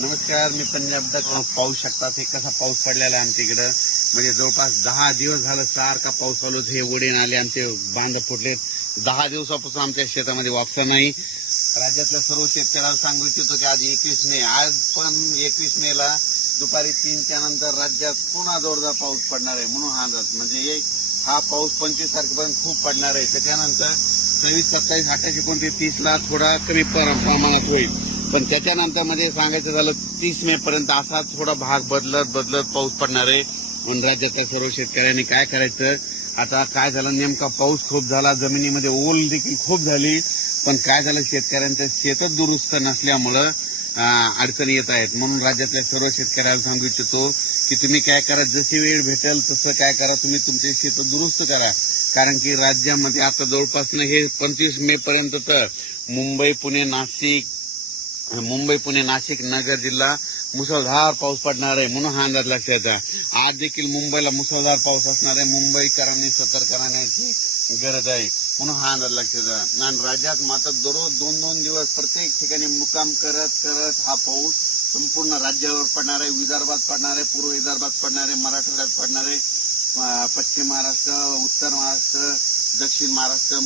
नमस्कार, मी पंजाब पाहू शकता हे कसा पाऊस पडलेला आहे आमच्या इकडं. म्हणजे जवळपास 10 दिवस झालं सारखा पाऊस चालू. हे वडे नाले आमचे बांध फुटले. 10 दिवसापासून आमच्या शेतामध्ये वापसा नाही. राज्यातल्या सर्व शेतकऱ्यांना सांगू इच्छितो की आज 21 मे, आज पण 21 मेला दुपारी 3च्या नंतर राज्यात पुन्हा जोरदार पाऊस पडणार आहे म्हणून हा अंदाज. म्हणजे हा पाऊस 25 तारखेपर्यंत खूप पडणार आहे. त्याच्यानंतर 26, 27, 28, 29, 30ला थोडा कमी प्रमाणात होईल. पण त्याच्यानंतर मध्ये सांगायचं झालं 30 मे पर्यंत असा थोडा भाग बदलत पाऊस पडणार आहे. म्हणून राज्यातल्या सर्व शेतकऱ्यांनी काय करायचं, आता काय झालं, नेमका पाऊस खूप झाला, जमिनीमध्ये ओल देखील खूप झाली. पण काय झालं, शेतकऱ्यांचं शेतच दुरुस्त नसल्यामुळं अडचणी येत आहेत. म्हणून राज्यातल्या सर्व शेतकऱ्यांना सांगू इच्छितो की तुम्ही काय करा, जशी वेळ भेटेल तसं काय करा, तुम्ही तुमचे शेत दुरुस्त करा. कारण की राज्यामध्ये आता जवळपास हे 25 मे पर्यंत तर मुंबई पुणे नाशिक नगर जिल्हा मुसळधार पाऊस पडणार आहे म्हणून हा अंदाज लक्षात येतो. आज देखील मुंबईला मुसळधार पाऊस असणार आहे. मुंबईकरांनी सतर्क राहण्याची गरज आहे म्हणून हा अंदाज लक्षात येतो. आणि राज्यात मात्र दररोज 2-2 दिवस प्रत्येक ठिकाणी मुक्काम करत हा पाऊस संपूर्ण राज्यावर पडणार आहे. विदर्भात पडणार आहे, पूर्व विदर्भात पडणार आहे, मराठवाड्यात पडणार आहे, पश्चिम महाराष्ट्र, उत्तर महाराष्ट्र, दक्षिण महाराष्ट्र,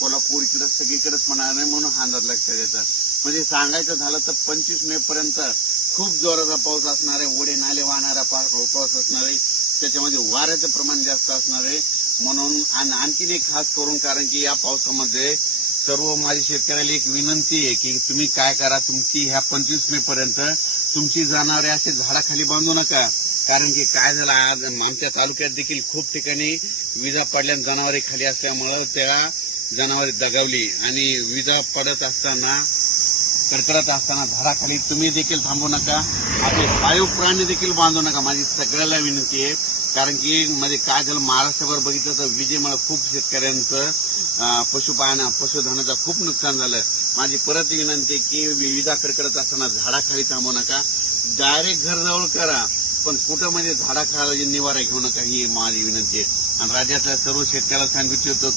कोल्हापूर इकडे सगळीकडेच पडणार आहे म्हणून हा अंदाज लक्षात येतं. म्हणजे सांगायचं झालं तर 25 मे पर्यंत खूप जोराचा पाऊस असणार आहे. ओढे नाले वाहणारा पाऊस असणार आहे. त्याच्यामध्ये वाऱ्याचं प्रमाण जास्त असणार आहे. म्हणून आणखीन एक खास करून, कारण की या पावसामध्ये सर्व माझ्या शेतकऱ्याला एक विनंती आहे की तुम्ही काय करा, तुमची ह्या 25 मे पर्यंत तुमची जनावरे असे झाडाखाली बांधू नका. कारण की काय झालं, आज आमच्या तालुक्यात देखील खूप ठिकाणी विजा पडल्या, जनावरे खाली असल्यामुळं त्या जनावरे दगावली. आणि विजा पडत असताना, कडकडत असताना झाडाखाली तुम्ही देखील थांबू नका. आपले पाळीव प्राणी देखील बांधू नका, माझी सगळ्याला विनंती आहे. कारण की म्हणजे काय झालं, महाराष्ट्रभर बघितलं तर विजेमुळे खूप शेतकऱ्यांचं पशुधनाचं खूप नुकसान झालं. माझी परत विनंती की विजा कडकडत असताना झाडाखाली थांबू नका. डायरेक्ट घर जवळ करा, पण कुठं म्हणजे झाडाखाली निवारा घेऊ नका, ही माझी विनंती आहे. आणि राज्यातल्या सर्व शेतकऱ्याला सांगू इच्छितो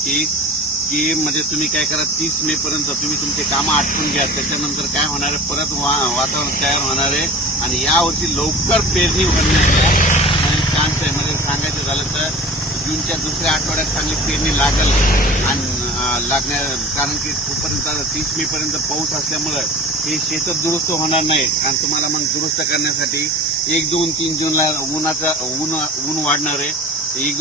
की म्हणजे तुम्ही काय करा, 30 मे पर्यंत तुम्ही तुमचे कामं आटपून घ्या. त्याच्यानंतर काय होणार आहे, परत वातावरण तयार होणार आहे आणि यावर्षी लवकर पेरणी होण्याचा चान्स आहे. म्हणजे सांगायचं झालं तर जूनच्या दुसऱ्या आठवड्यात चांगली पेरणी लागल. आणि कारण की तोपर्यंत 30 मे पर्यंत पाऊस असल्यामुळे हे शेत दुरुस्त होणार नाही. आणि तुम्हाला मग दुरुस्त करण्यासाठी 1, 2, 3 जूनला ऊन वाढणार आहे. 1, 2